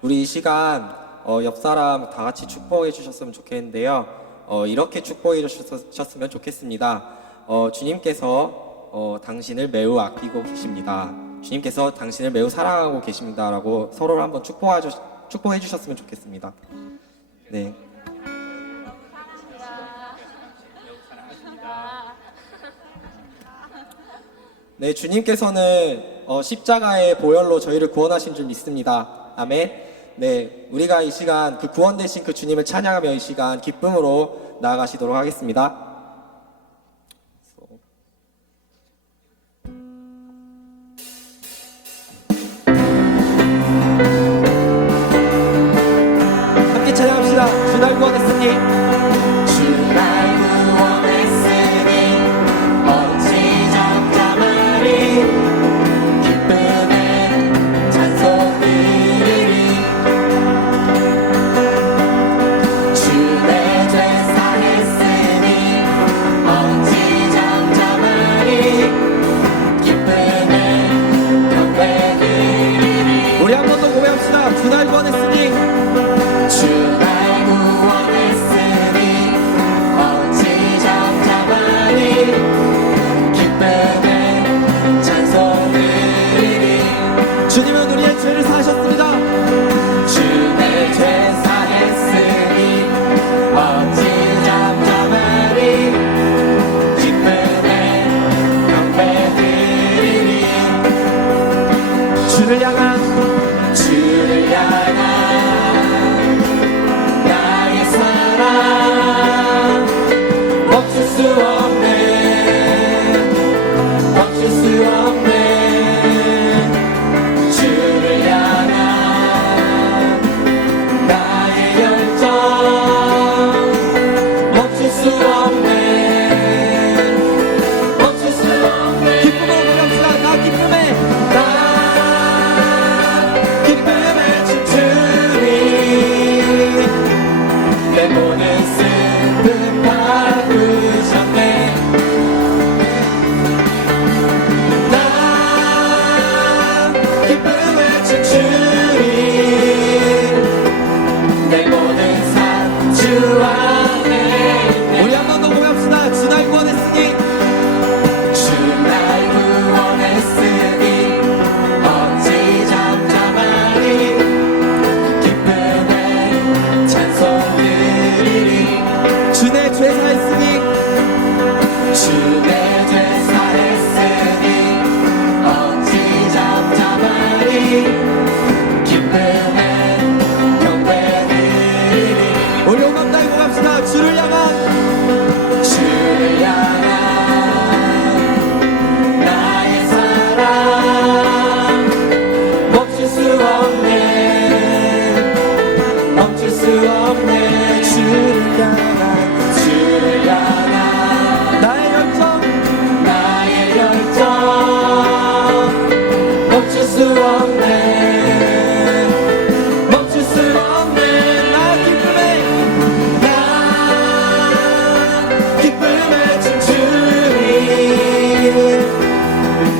우리 이 시간 어, 옆 사람 다 같이 축복해 주셨으면 좋겠는데요. 어, 이렇게 축복해 주셨으면 좋겠습니다. 어, 주님께서 어, 당신을 매우 아끼고 계십니다. 주님께서 당신을 매우 사랑하고 계십니다라고 서로를 한번 축복해, 주, 축복해 주셨으면 좋겠습니다. 네. 네, 주님께서는 어, 십자가의 보혈로 저희를 구원하신 줄 믿습니다. 아멘. 네, 우리가 이 시간 그 구원 되신 그 주님을 찬양하며 이 시간 기쁨으로 나아가시도록 하겠습니다.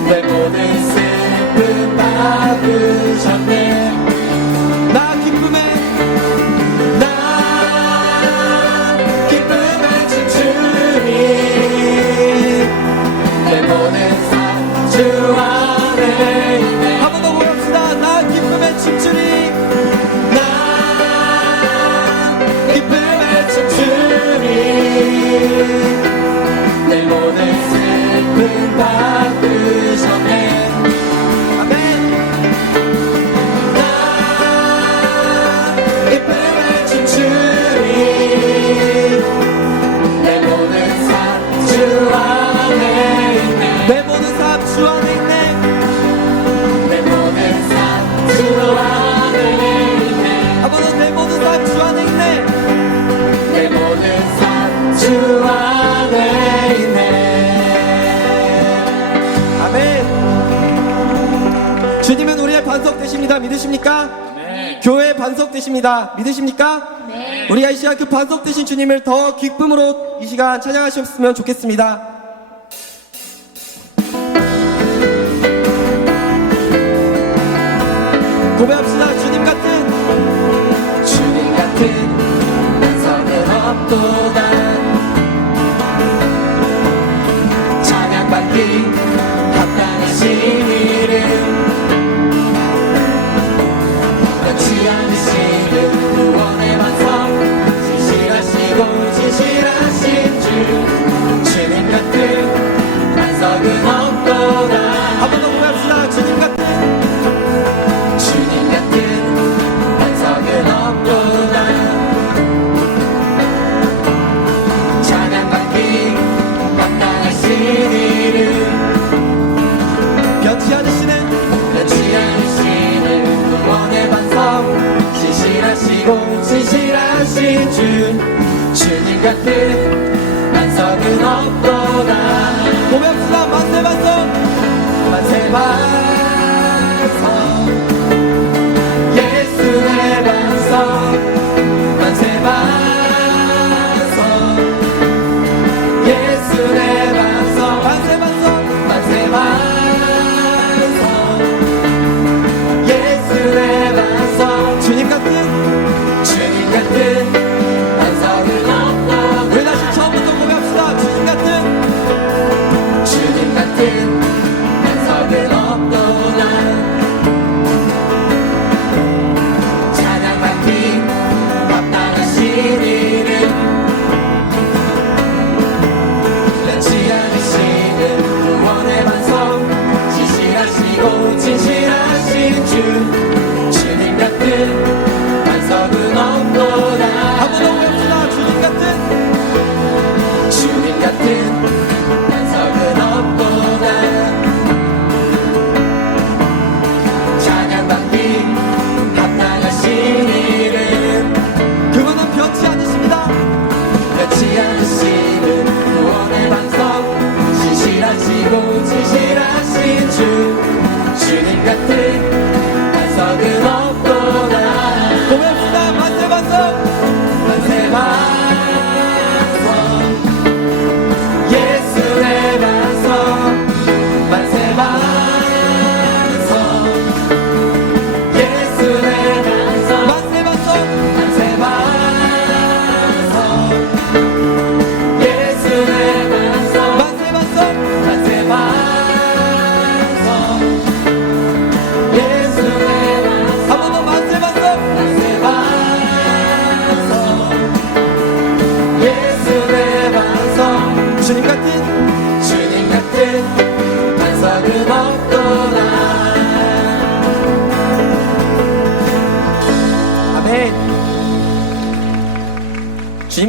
내 모든 슬픔 바꾸셨네 내 되십니다. 믿으십니까? 네. 교회 반석 되십니다. 믿으십니까? 네. 우리가 이 시간 그 반석 되신 주님을 더 기쁨으로 이 시간 찬양하셨으면 좋겠습니다. 고백합시다. 주님 같은 주님 같은 반석은 없도다 찬양받기 세상은 없도다 한 번 더 고백합시다. 주님 같은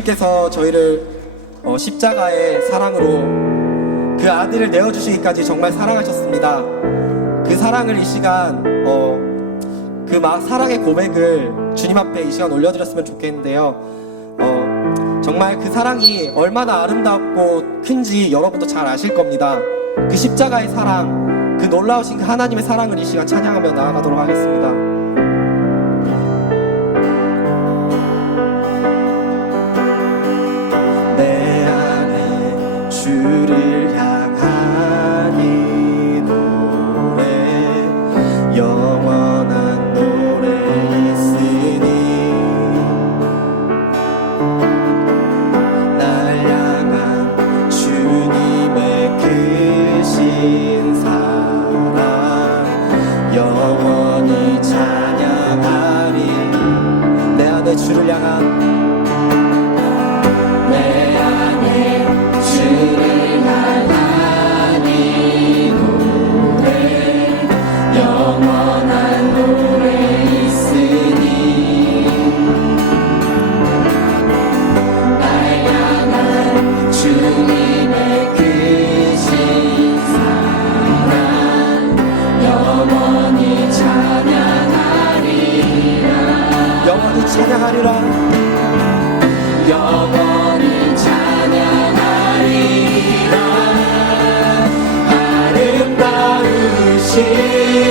주님께서 저희를 어, 십자가의 사랑으로 그 아들을 내어주시기까지 정말 사랑하셨습니다. 그 사랑을 이 시간 어, 그 사랑의 고백을 주님 앞에 이 시간 올려드렸으면 좋겠는데요. 어, 정말 그 사랑이 얼마나 아름답고 큰지 여러분도 잘 아실 겁니다. 그 십자가의 사랑, 그 놀라우신 그 하나님의 사랑을 이 시간 찬양하며 나아가도록 하겠습니다.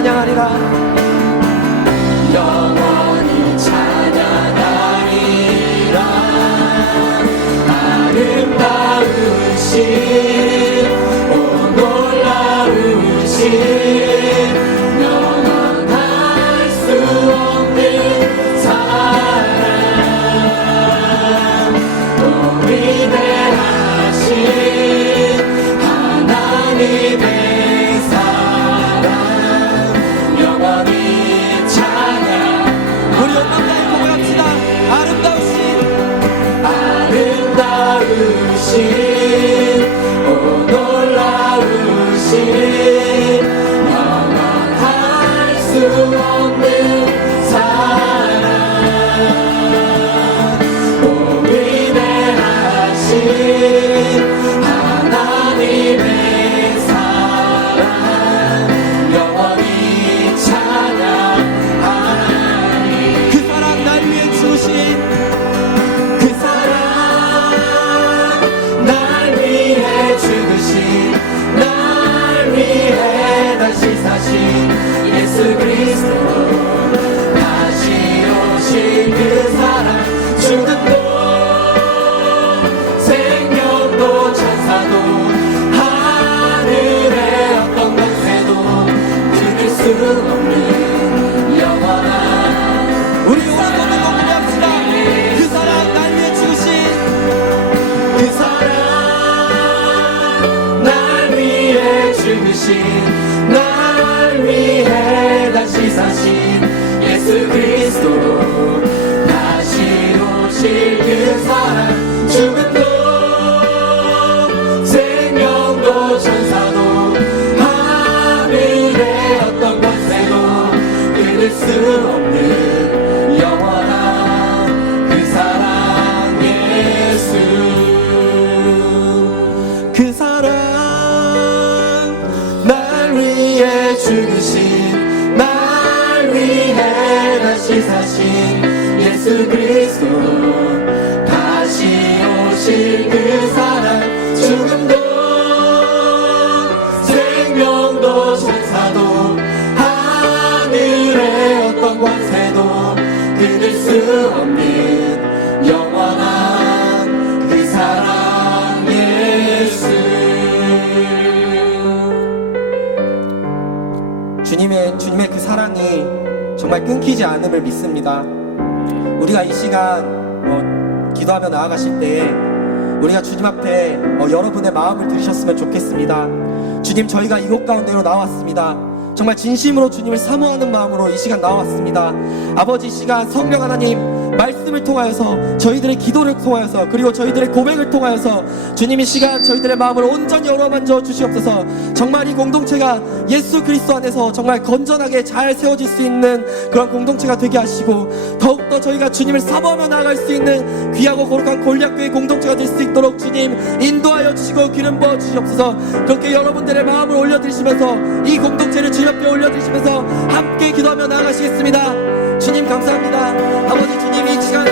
찬양하리라. 영원히 찬양하리라. 아름다우신 예수 그리스도 다시 오실 그 사랑 죽음도 생명도 천사도 하늘의 어떤 권세도 끊을 수 없는 영원한 그 사랑 예수 주님의 주님의 그 사랑이 정말 끊기지 않음을 믿습니다. 우리가 이 시간 어, 기도하며 나아가실 때에 우리가 주님 앞에 어, 여러분의 마음을 들으셨으면 좋겠습니다. 주님 저희가 이곳 가운데로 나왔습니다. 정말 진심으로 주님을 사모하는 마음으로 이 시간 나왔습니다. 아버지 이 시간 성령 하나님 말씀을 통하여서 저희들의 기도를 통하여서 그리고 저희들의 고백을 통하여서 주님 이 시간 저희들의 마음을 온전히 열어만져 주시옵소서. 정말 이 공동체가 예수 그리스도 안에서 정말 건전하게 잘 세워질 수 있는 그런 공동체가 되게 하시고 더욱더 저희가 주님을 사모하며 나아갈 수 있는 귀하고 거룩한 골략교회 공동체가 될 수 있도록 주님 인도하여 주시고 기름 부어 주시옵소서. 그렇게 여러분들의 마음을 올려드리시면서 이 공동체를 주님 앞에 올려드리시면서 함께 기도하며 나아가시겠습니다 주님 감사합니다. 아버지 주님 이 시간